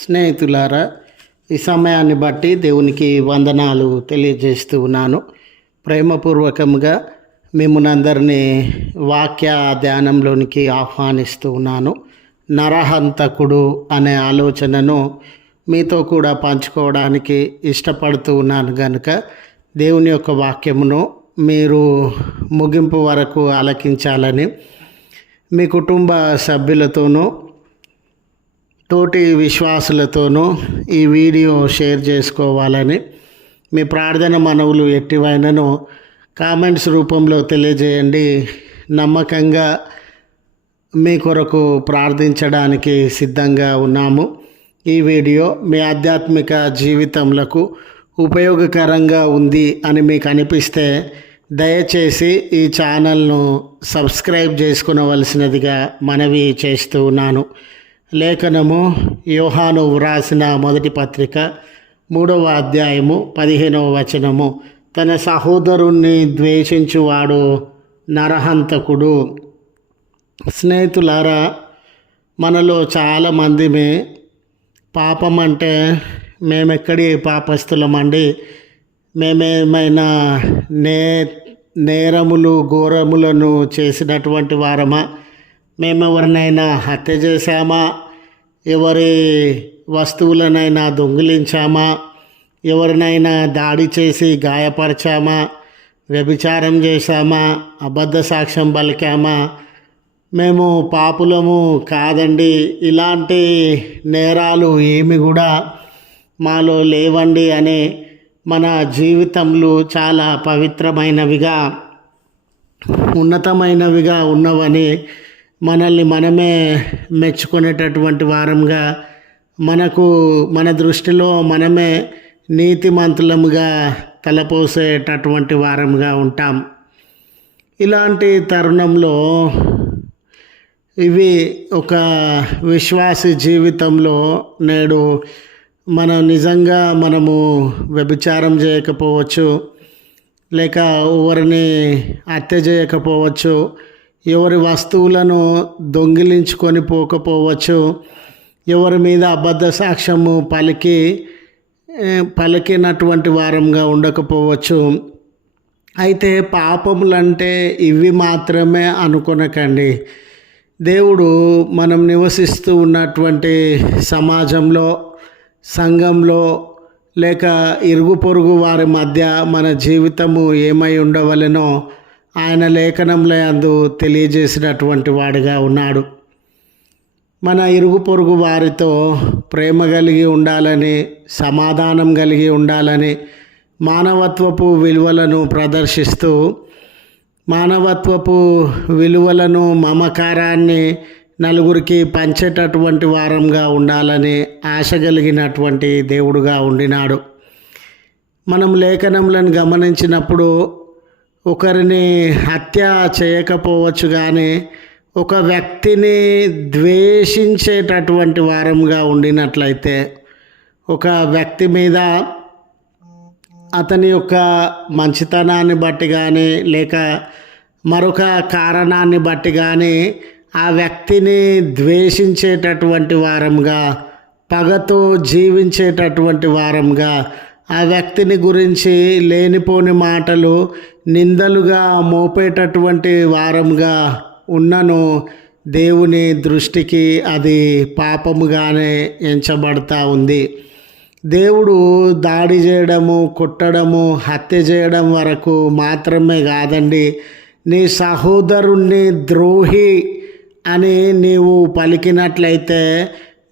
స్నేహితులారా, ఈ సమయాన్ని బట్టి దేవునికి వందనాలు తెలియజేస్తూ ఉన్నాను. ప్రేమపూర్వకంగా మిమ్మల్ని అందరినీ వాక్య ధ్యానంలోనికి ఆహ్వానిస్తూ ఉన్నాను. నరహంతకుడు అనే ఆలోచనను మీతో కూడా పంచుకోవడానికి ఇష్టపడుతూ ఉన్నాను కనుక దేవుని యొక్క వాక్యమును మీరు ముగింపు వరకు ఆలకించాలని మీ కుటుంబ సభ్యులతోనూ తోటి విశ్వాసులతోనూ ఈ వీడియో షేర్ చేసుకోవాలని మీ ప్రార్థన మనవులు ఎట్టివైనను కామెంట్స్ రూపంలో తెలియజేయండి. నమ్మకంగా మీ కొరకు ప్రార్థించడానికి సిద్ధంగా ఉన్నాము. ఈ వీడియో మీ ఆధ్యాత్మిక జీవితంలో ఉపయోగకరంగా ఉంది అని మీకు అనిపిస్తే దయచేసి ఈ ఛానల్ను సబ్స్క్రైబ్ చేసుకునవలసినదిగా మనవి చేస్తూ ఉన్నాను. లేఖనము యోహాను వ్రాసిన మొదటి పత్రిక 3వ అధ్యాయము 15వ వచనము. తన సహోదరుణ్ణి ద్వేషించువాడు నరహంతకుడు. స్నేహితులారా, మనలో చాలామందిమే పాపం అంటే మేమెక్కడి పాపస్థులమండి, మేమేమైనా నేరములు ఘోరములను చేసినటువంటి వారమా, మేమెవరినైనా హత్య చేశామా, ఎవరి వస్తువులనైనా దొంగిలించామా, ఎవరినైనా దాడి చేసి గాయపరిచామా, వ్యభిచారం చేశామా, అబద్ధ సాక్ష్యం పలికామా, మేము పాపులము కాదండి, ఇలాంటి నేరాలు ఏమి కూడా మాలో లేవండి అనే మన జీవితంలో చాలా పవిత్రమైనవిగా ఉన్నతమైనవిగా ఉన్నవని మనల్ని మనమే మెచ్చుకునేటటువంటి వారంగా, మన దృష్టిలో మనమే నీతిమంతులముగా తలపోసేటటువంటి వారంగా ఉంటాం. ఇలాంటి తరుణంలో ఇవి ఒక విశ్వాసి జీవితంలో నేడు మనము వ్యభిచారం చేయకపోవచ్చు, లేక ఎవరిని హత్య చేయకపోవచ్చు, ఎవరి వస్తువులను దొంగిలించుకొని పోకపోవచ్చు, ఎవరి మీద అబద్ధ సాక్ష్యము పలికినటువంటి వారంగా ఉండకపోవచ్చు. అయితే పాపములంటే ఇవి మాత్రమే అనుకొనకండి. దేవుడు మనం నివసిస్తూ ఉన్నటువంటి సమాజంలో, సంఘంలో, లేక ఇరుగు పొరుగు వారి మధ్య మన జీవితము ఏమై ఉండవలెనో ఆయన లేఖనంలో అందు తెలియజేసినటువంటి వాడిగా ఉన్నాడు. మన ఇరుగు పొరుగు వారితో ప్రేమ కలిగి ఉండాలని, సమాధానం కలిగి ఉండాలని, మానవత్వపు విలువలను ప్రదర్శిస్తూ మానవత్వపు విలువలను, మమకారాన్ని నలుగురికి పంచేటటువంటి వారంగా ఉండాలని ఆశ కలిగినటువంటి దేవుడుగా ఉండినాడు. మనం లేఖనములను గమనించినప్పుడు ఒకరిని హత్య చేయకపోవచ్చు, కానీ ఒక వ్యక్తిని ద్వేషించేటటువంటి వారంగా ఉండినట్లయితే, ఒక వ్యక్తి మీద అతని యొక్క మంచితనాన్ని బట్టి కానీ, లేక మరొక కారణాన్ని బట్టి కానీ ఆ వ్యక్తిని ద్వేషించేటటువంటి వారంగా, పగతో జీవించేటటువంటి వారంగా, ఆ వ్యక్తిని గురించి లేనిపోని మాటలు నిందలుగా మోపేటటువంటి వారంగా ఉన్నను దేవుని దృష్టికి అది పాపముగానే ఎంచబడతా ఉంది. దేవుడు దాడి చేయడము, కొట్టడము, హత్య చేయడం వరకు మాత్రమే కాదండి, నీ సహోదరుణ్ణి ద్రోహి అని నీవు పలికినట్లయితే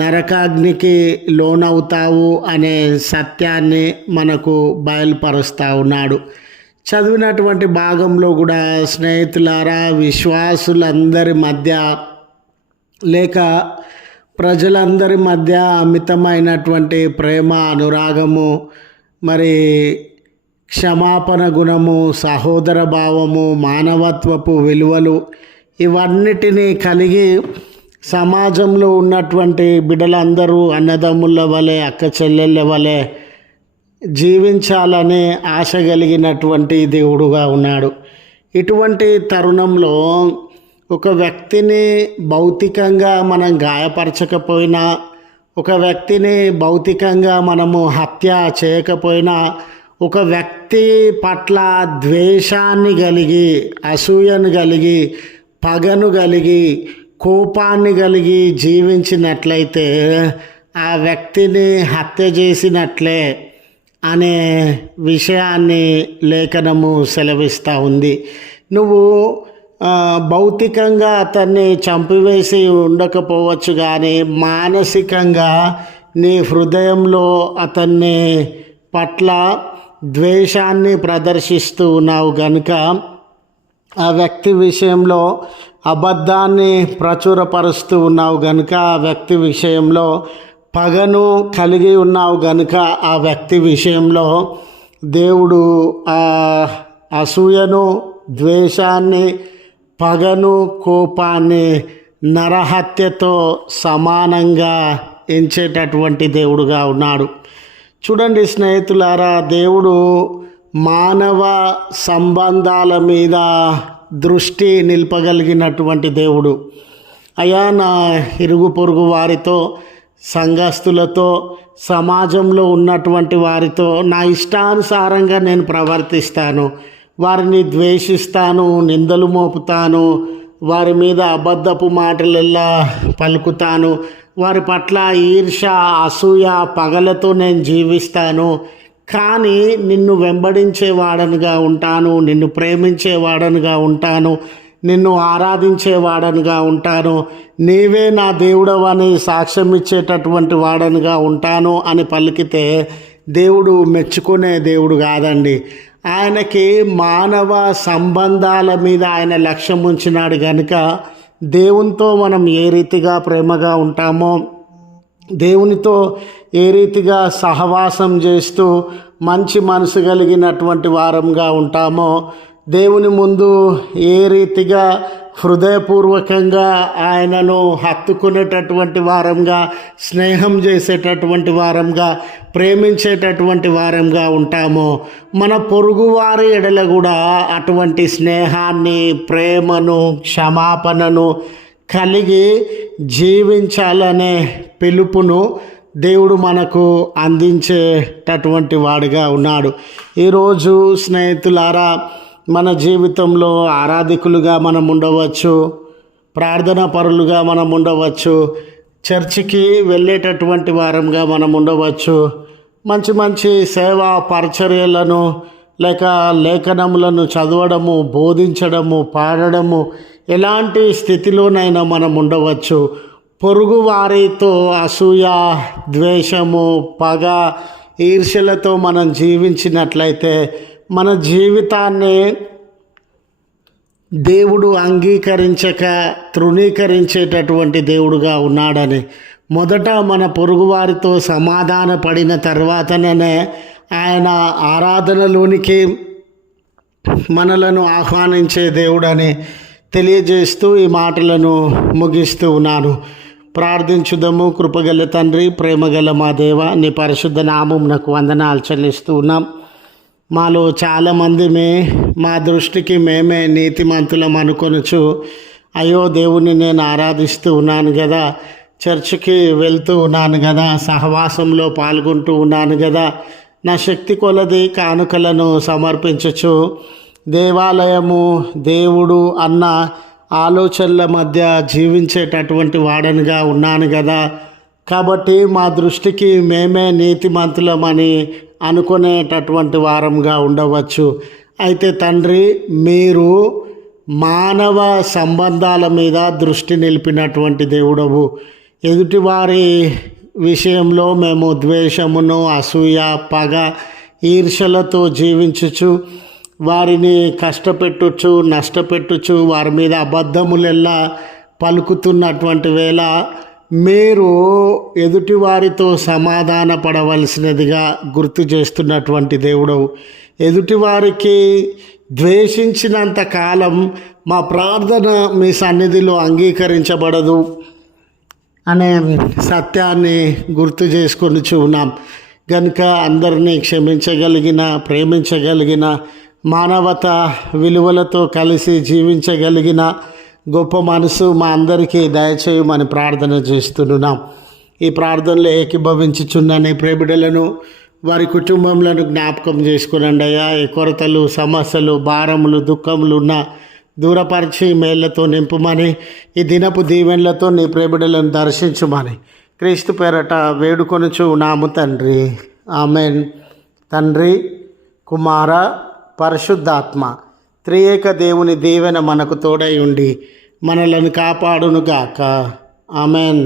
నరకాగ్నికి లోనవుతావు అనే సత్యాన్ని మనకు బయలుపరుస్తూ ఉన్నాడు. చదివినటువంటి భాగంలో కూడా స్నేహితులారా, విశ్వాసులందరి మధ్య లేక ప్రజలందరి మధ్య అమితమైనటువంటి ప్రేమ, అనురాగము, మరి క్షమాపణ గుణము, సహోదర భావము, మానవత్వపు విలువలు ఇవన్నిటినీ కలిగి సమాజంలో ఉన్నటువంటి బిడ్డలందరూ అన్నదమ్ముల వలె, అక్క చెల్లెళ్ళ వలె జీవించాలనే ఆశ కలిగినటువంటి దేవుడుగా ఉన్నాడు. ఇటువంటి తరుణంలో ఒక వ్యక్తిని భౌతికంగా మనం గాయపరచకపోయినా, ఒక వ్యక్తిని భౌతికంగా మనము హత్య చేయకపోయినా ఒక వ్యక్తి పట్ల ద్వేషాన్ని కలిగి, అసూయను కలిగి, పగను కలిగి, కోపాన్ని కలిగి జీవించినట్లయితే ఆ వ్యక్తిని హత్య చేసినట్లే అనే విషయాన్ని లేఖనము సెలవిస్తూ ఉంది. నువ్వు భౌతికంగా అతన్ని చంపివేసి ఉండకపోవచ్చు, కానీ మానసికంగా నీ హృదయంలో అతన్ని పట్ల ద్వేషాన్ని ప్రదర్శిస్తూ ఉన్నావు కనుక ఆ వ్యక్తి విషయంలో అబద్ధాన్ని ప్రచురపరుస్తూ ఉన్నావు గనుక, ఆ వ్యక్తి విషయంలో పగను కలిగి ఉన్నావు గనుక, ఆ వ్యక్తి విషయంలో దేవుడు ఆ అసూయను, ద్వేషాన్ని, పగను, కోపాన్ని నరహత్యతో సమానంగా ఎంచేటటువంటి దేవుడుగా ఉన్నాడు. చూడండి స్నేహితులారా, దేవుడు మానవ సంబంధాల మీద దృష్టి నిలపగలిగినటువంటి దేవుడు. అయ్యా, నా ఇరుగు పొరుగు వారితో, సంఘస్థులతో, సమాజంలో ఉన్నటువంటి వారితో నా ఇష్టానుసారంగా నేను ప్రవర్తిస్తాను, వారిని ద్వేషిస్తాను, నిందలు మోపుతాను, వారి మీద అబద్ధపు మాటలెల్లా పలుకుతాను, వారి పట్ల ఈర్ష, అసూయ, పగలతో నేను జీవిస్తాను. కానీ నిన్ను వెంబడించేవాడనుగా ఉంటాను, నిన్ను ప్రేమించేవాడనుగా ఉంటాను, నిన్ను ఆరాధించేవాడనుగా ఉంటాను, నీవే నా దేవుడవని సాక్ష్యం ఇచ్చేటటువంటి వాడనుగా ఉంటాను అని పలికితే దేవుడు మెచ్చుకునే దేవుడు కాదండి. ఆయనకి మానవ సంబంధాల మీద ఆయన లక్ష్యం ఉంచినాడు కనుక దేవునితో మనం ఏ రీతిగా ప్రేమగా ఉంటామో, దేవునితో ఏ రీతిగా సహవాసం చేస్తూ మంచి మనసు కలిగినటువంటి వారంగా ఉంటామో, దేవుని ముందు ఏ రీతిగా హృదయపూర్వకంగా ఆయనను హత్తుకునేటటువంటి వారంగా, స్నేహం చేసేటటువంటి వారంగా, ప్రేమించేటటువంటి వారంగా ఉంటామో, మన పొరుగువారి ఎడల కూడా అటువంటి స్నేహాన్ని, ప్రేమను, క్షమాపణను కలిగి జీవించాలనే పిలుపును దేవుడు మనకు అందించేటటువంటి వాడిగా ఉన్నాడు. ఈరోజు స్నేహితులారా, మన జీవితంలో ఆరాధికులుగా మనం ఉండవచ్చు, ప్రార్థనా పరులుగా మనం ఉండవచ్చు, చర్చికి వెళ్ళేటటువంటి వారంగా మనం ఉండవచ్చు, మంచి మంచి సేవా పరిచర్యలను లేక లేఖనములను చదవడము, బోధించడము, పాడడము, ఎలాంటి స్థితిలోనైనా మనం ఉండవచ్చు. పొరుగు వారితో అసూయ, ద్వేషము, పగ, ఈర్ష్యలతో మనం జీవించినట్లయితే మన జీవితాన్ని దేవుడు అంగీకరించక తృణీకరించేటటువంటి దేవుడుగా ఉన్నాడని, మొదట మన పొరుగువారితో సమాధాన పడిన తర్వాతనే ఆయన ఆరాధనలోనికి మనలను ఆహ్వానించే దేవుడని తెలియజేస్తూ ఈ మాటలను ముగిస్తూ ఉన్నాను. ప్రార్థించుదము. కృపగల తండ్రి, ప్రేమగల మా దేవ, నీ పరిశుద్ధ నామమునకు వందనాలు చెల్లిస్తూ ఉన్నాం. మాలో చాలామంది మా దృష్టికి మేమే నీతిమంతులం అనుకొనుచు, అయ్యో దేవుని నేను ఆరాధిస్తూ ఉన్నాను కదా, చర్చికి వెళ్తూ ఉన్నాను కదా, సహవాసంలో పాల్గొంటూ ఉన్నాను కదా, నా శక్తి కొలది కానుకలను సమర్పించచ్చు, దేవాలయము, దేవుడు అన్న ఆలోచనల మధ్య జీవించేటటువంటి వాడనిగా ఉన్నాను కదా, కాబట్టి మా దృష్టికి మేమే నీతిమంతులమని అనుకునేటటువంటి వారంగా ఉండవచ్చు. అయితే తండ్రి, మీరు మానవ సంబంధాల మీద దృష్టి నిలిపినటువంటి దేవుడవు. ఎదుటివారి విషయంలో మేము ద్వేషమును, అసూయ, పగ, ఈర్ష్యలతో జీవించుచు, వారిని కష్టపెట్టుచు, నష్టపెట్టుచు, వారి మీద అబద్ధములెల్లా పలుకుతున్నటువంటి వేళ మీరు ఎదుటివారితో సమాధాన పడవలసినదిగా గుర్తు చేస్తున్నటువంటి దేవుడవు. ఎదుటివారికి ద్వేషించినంత కాలం మా ప్రార్థన మీ సన్నిధిలో అంగీకరించబడదు అనే సత్యాన్ని గుర్తు చేసుకొని ఉన్నాం కనుక అందరినీ క్షమించగలిగిన, ప్రేమించగలిగిన, మానవత విలువలతో కలిసి జీవించగలిగిన గొప్ప మనసు మా అందరికీ దయచేయమని ప్రార్థన చేస్తున్నాం. ఈ ప్రార్థనలో ఏకీభవించుచున్న నీ ప్రేమిడలను వారి కుటుంబంలో జ్ఞాపకం చేసుకునండి అయ్యా. ఈ కొరతలు, సమస్యలు, భారములు, దుఃఖములు ఉన్న దూరపరిచి మేళ్లతో నింపుమని, ఈ దినపు దీవెనలతో నీ ప్రేమిడలను దర్శించుమని క్రీస్తు పేరట వేడుకొనుచు నాము తండ్రి. ఆమెన్. తండ్రి, కుమార, పరిశుద్ధాత్మ త్రియేక దేవుని దీవెన మనకు తోడై ఉండి మనలను కాపాడునుగాక. ఆమెన్.